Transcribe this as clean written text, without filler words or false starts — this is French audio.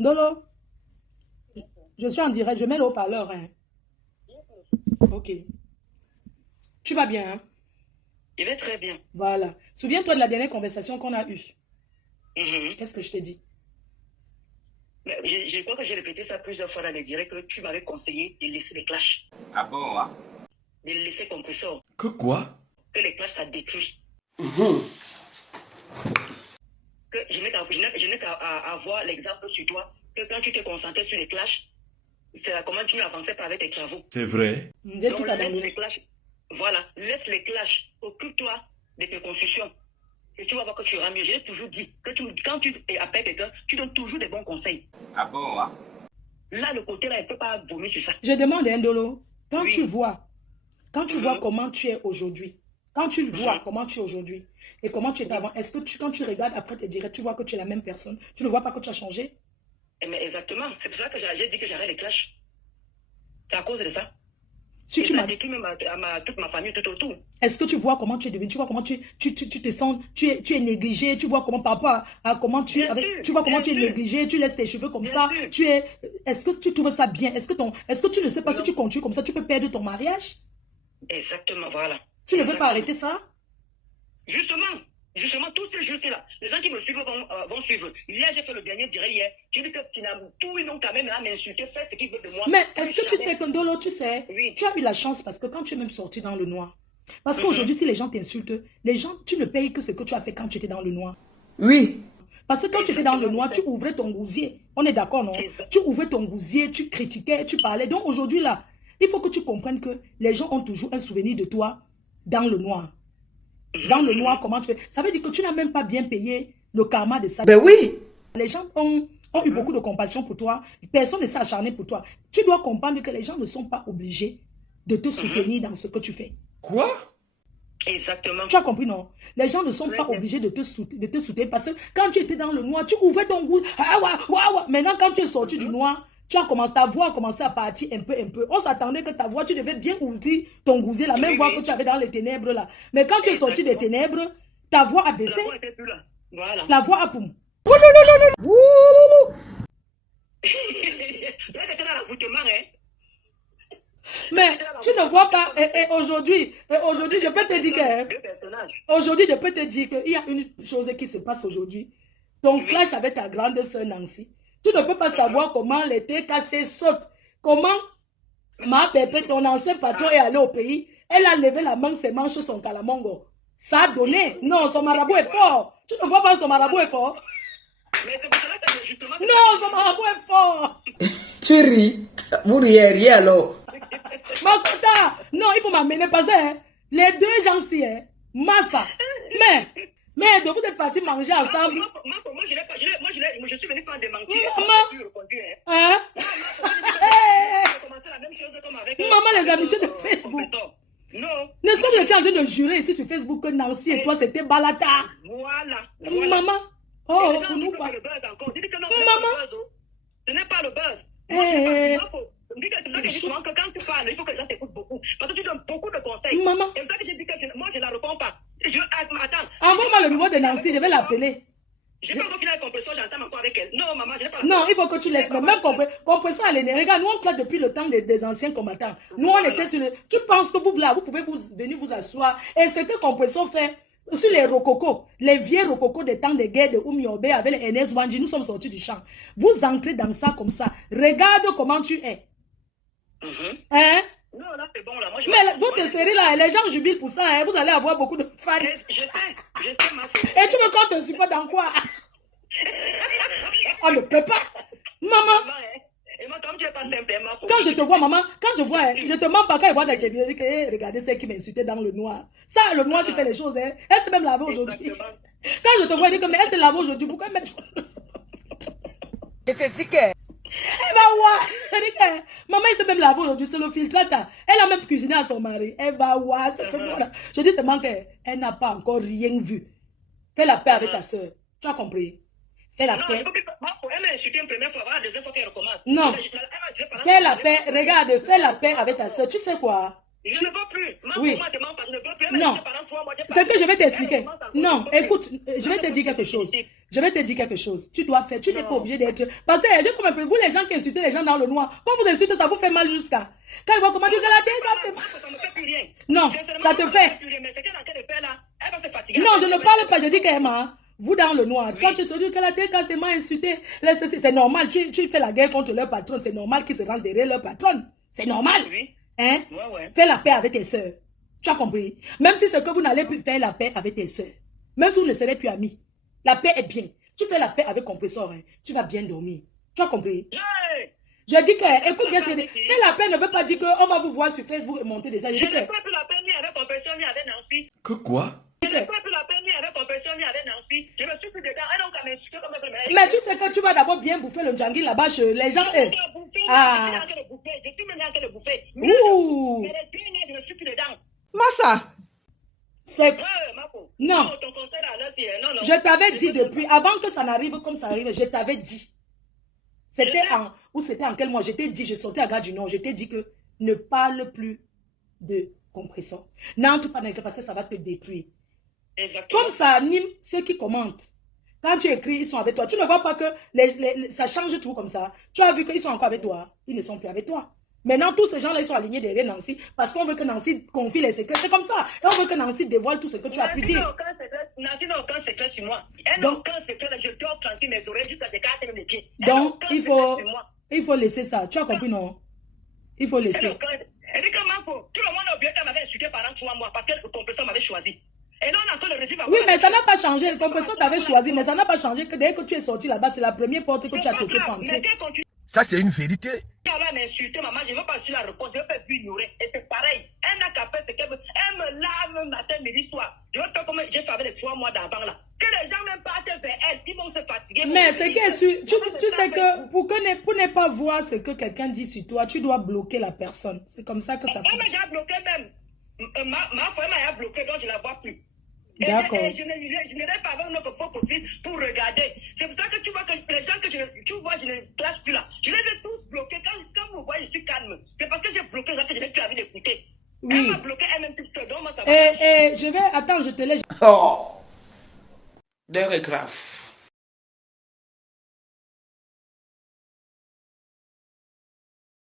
Dolo, je suis en direct, je mets le haut-parleur. Hein. Ok. Tu vas bien, hein? Il va très bien. Voilà. Souviens-toi de la dernière conversation qu'on a eue. Mhm. Qu'est-ce que je t'ai dit? Mais je crois que j'ai répété ça plusieurs fois dans les directs que tu m'avais conseillé de laisser les clashs, Ah bon, hein? de laisser compresseur, Que quoi? que les clashs ça détruit. Que je n'ai qu'à avoir l'exemple sur toi, que quand tu te concentrais sur les clashs, c'est comment tu n'avançais pas avec tes travaux. C'est vrai. Dès Donc tout laisse abandonné. les clashs, voilà, laisse les clashs, occupe-toi de tes constructions. Et tu vas voir que tu iras mieux. J'ai toujours dit que quand tu appelles quelqu'un, tu donnes toujours des bons conseils. Ah bon, hein? Là, le côté là, il ne peut pas vomir sur ça. Je demande un Dolo, quand Oui. tu vois comment tu es aujourd'hui, quand tu vois Mhm. comment tu es aujourd'hui et comment tu étais avant, est-ce que quand tu regardes après tes directs, tu vois que tu es la même personne? Tu ne vois pas que tu as changé? Mais exactement, c'est pour ça que j'ai dit que j'arrête les clashs. C'est à cause de ça. Si Et tu ça m'as... détruit même toute ma famille tout autour. Est-ce que tu vois comment tu es devenu? Tu vois comment tu te sens, tu es négligé, tu vois comment par rapport à comment tu, Bien sûr, tu vois comment bien tu es sûr. négligé, tu laisses tes cheveux comme Bien ça, sûr. est-ce que tu trouves ça bien? Est-ce que tu ne sais pas si Non. tu continues comme ça, tu peux perdre ton mariage? Exactement, voilà. Tu ne veux pas Exactement. arrêter ça? Justement, tous ces jours-là, les gens qui me suivent vont suivre. Hier, j'ai fait le dernier direct hier. J'ai dit que tout le monde quand même là m'insulter, faire ce qu'il veut de moi. Mais est-ce que tu sais que Ndolo, tu sais, Oui. tu as eu la chance parce que quand tu es même sorti dans le noir, parce Mhm. qu'aujourd'hui, si les gens t'insultent, les gens, tu ne payes que ce que tu as fait quand tu étais dans le noir. Oui. Parce que quand tu étais dans le Exactement, noir, tu ouvrais ton gousier. On est d'accord, non? Exact. Tu ouvrais ton gousier, tu critiquais, tu parlais. Donc aujourd'hui, là, il faut que tu comprennes que les gens ont toujours un souvenir de toi dans le noir. Dans le noir, comment tu fais? Ça veut dire que tu n'as même pas bien payé le karma de ça. Ben oui. Les gens ont eu beaucoup de compassion pour toi. Personne ne s'est acharné pour toi. Tu dois comprendre que les gens ne sont pas obligés de te soutenir dans ce que tu fais. Quoi? Exactement. Tu as compris, non? Les gens ne sont pas obligés de te soutenir parce que quand tu étais dans le noir, tu ouvrais ton goût. Ah, ouais, ouais, ouais. Maintenant, quand tu es sorti du noir, ta voix a commencé à partir un peu, un peu. On s'attendait que ta voix, tu devais bien ouvrir ton gousier, la même voix que tu avais dans les ténèbres, là. Mais quand tu es sorti des ténèbres, ta voix a baissé. La voix était plus là. Voilà. La voix a poum. Là, j'étais dans l'avoutement, hein. Mais tu ne vois pas, et aujourd'hui, je peux te dire que, Deux personnages. aujourd'hui, je peux te dire qu'il y a une chose qui se passe aujourd'hui. Ton clash avec ta grande sœur Nancy. Tu ne peux pas savoir comment les TKC sautent. Comment ma pépé, ton ancien patron, est allé au pays. Elle a levé la main, ses manches, son calamongo. Ça a donné. Non, son marabout est fort. Tu ne vois pas son marabout est fort? Mais c'est pour cela que justement... Non, son marabout est fort. Tu ris. Vous riez alors. Makota, non, il faut m'amener parce que hein, les deux gens ci, hein, Massa. Mais de vous êtes partis manger ensemble. Moi, je suis venu faire des mentir. Hein? Maman, les habitudes de Facebook. Non. N'est-ce pas que vous étiez en train de jurer ici sur Facebook que Nancy et toi c'était balata? Voilà. Maman. Oh, pour nous pas. Maman. Ce n'est pas le buzz. Justement, que quand tu parles, il faut que les gens t'écoutent beaucoup. Parce que tu donnes beaucoup de conseils. Maman. C'est ça que j'ai dit que moi, je ne la réponds pas. Attends. Envoie-moi le numéro de Nancy, je vais l'appeler. Je n'ai pas refilé la compression, j'entends encore avec elle. Non, maman, je n'ai pas. Non, il faut que tu laisses. Même compression à l'énergie. Regarde, nous on claque depuis le temps des anciens combattants. Nous on était sur le. Tu penses que vous pouvez venir vous asseoir. Et ce que compression fait. Sur les rococos, les vieux rococos des temps de guerre de Oumiobe avec les NS Wanji, nous sommes sortis du champ. Vous entrez dans ça comme ça. Regarde comment tu es. Hein? Non, là c'est bon là. Moi, mais votre série là, les gens jubilent pour ça. Hein? Vous allez avoir beaucoup de fans. Je sais ma série. Et tu me comptes te supporter dans quoi? On ne peut pas. Maman. Quand je te vois, maman, quand je vois, je te mens pas quand je vois dans tes vidéos, que regardez celle qui m'insultait dans le noir. Ça, le noir, c'est fait les choses. Hein? Elle s'est même lavée aujourd'hui. Quand je te vois, je dis que mais elle s'est lavée aujourd'hui. Pourquoi elle met... Je te dis que... Elle va voir. Elle dit que maman, elle s'est même lavée aujourd'hui. C'est le filtrateur. Elle a même cuisiné à son mari. Elle va voir. Je dis seulement qu'elle n'a pas encore rien vu. Fais la paix avec ta soeur. Tu as compris? Fais la paix. Elle m'a insulté une première fois, voilà, deuxième fois qu'elle recommence. Non. Fais la paix, regarde, fais la paix avec ta soeur. Tu sais quoi? Je ne veux plus. Oui. Maman demande pas, je ne veux plus. Non. C'est que je vais t'expliquer. Non, écoute, je vais te dire quelque chose. Je vais te dire quelque chose. Tu dois faire, tu n'es pas obligé d'être... Parce que j'ai comme un peu, vous les gens qui insultez les gens dans le noir, quand vous insultez, ça vous fait mal jusqu'à... Quand ils vont comment dire que la tête, c'est... Non, ça te fait... Non, je ne parle pas, je dis qu'Emma, vous dans le noir, quand tu se dis que la tête, c'est mal insulté, c'est normal, tu fais la guerre contre leur patron, c'est normal qu'ils se rendent derrière leur patron. C'est normal. Hein? Fais la paix avec tes soeurs. Tu as compris? Même si c'est que vous n'allez plus faire la paix avec tes soeurs, même si vous ne serez plus amis, la paix est bien. Tu fais la paix avec compresseur, hein, tu vas bien dormir. Tu as compris? Je dis que, écoute bien, fais la paix ne veut pas dire qu'on va vous voir sur Facebook et monter des ça. Je ne fais plus la paix ni avec compresseur ni avec Nancy. Que quoi? Je ne fais plus la peine ni avec compresseur ni avec Nancy. Je me suis plus dedans. Elle n'a qu'à m'insulter comme elle veut. Mais tu sais que tu vas d'abord bien bouffer le djangui là-bas chez les gens. Je suis maintenant en train de bouffer. Ouh. Mais les deux, je ne suis plus dedans. Massa. C'est... Non. Non. Je t'avais dit depuis, avant que ça n'arrive comme ça arrive, je t'avais dit. C'était en... Ou c'était en quel mois? Je t'ai dit, je sortais à Gare du Nord, je t'ai dit que ne parle plus de compresseur. N'entre pas dans le parce que ça va te détruire. Exactement. Comme ça anime ceux qui commentent. Quand tu écris, ils sont avec toi. Tu ne vois pas que ça change tout comme ça. Tu as vu qu'ils sont encore avec toi. Ils ne sont plus avec toi. Maintenant, tous ces gens-là, ils sont alignés derrière Nancy parce qu'on veut que Nancy confie les secrets. C'est comme ça. Et on veut que Nancy dévoile tout ce que tu as pu dire. Nancy n'a aucun secret sur moi. Elle n'a aucun secret. Je dors tranquille mes oreilles jusqu'à ce qu'elle ait mes pieds. Donc, il faut laisser ça. Tu as compris, non? Il faut laisser. Elle dit que Marco, tout le monde a oublié qu'elle m'avait insulté pendant 3 mois parce que le compresseur m'avait choisi. Et non, on a encore le régime. Oui, mais ça n'a pas changé. Le compresseur t'avait choisi, mais ça n'a pas changé que dès que tu es sorti là-bas, c'est la première porte que tu as toqué pour entrer. Ça, c'est une vérité. Elle va m'insulter, maman, je ne veux pas sur la réponse, je veux faire ignorer. Et c'est pareil. Elle n'a qu'à faire ce qu'elle veut. Elle me lave matin, midi, soir. Je veux faire comme j'ai fait avec les 3 mois d'avant là. Que les gens même partent vers elle, ils vont se fatiguer. Mais c'est que tu sais que pour ne pas voir ce que quelqu'un dit sur toi, tu dois bloquer la personne. C'est comme ça que ça fonctionne. Elle m'a déjà bloqué même. Ma femme m'a bloqué, donc je ne la vois plus. D'accord. Je n'ai pas avec notre faux profil pour regarder. C'est pour ça que tu vois que les gens que tu vois, je ne classe plus là. Je les ai tous bloqués. Quand vous voyez, je suis calme. C'est parce que j'ai bloqué que je n'ai plus envie d'écouter. Oui. Elle m'a bloqué elle-même toute seule. Donc, moi, ça va. Et je vais... Attends, je te laisse. Oh. L'heure est grave.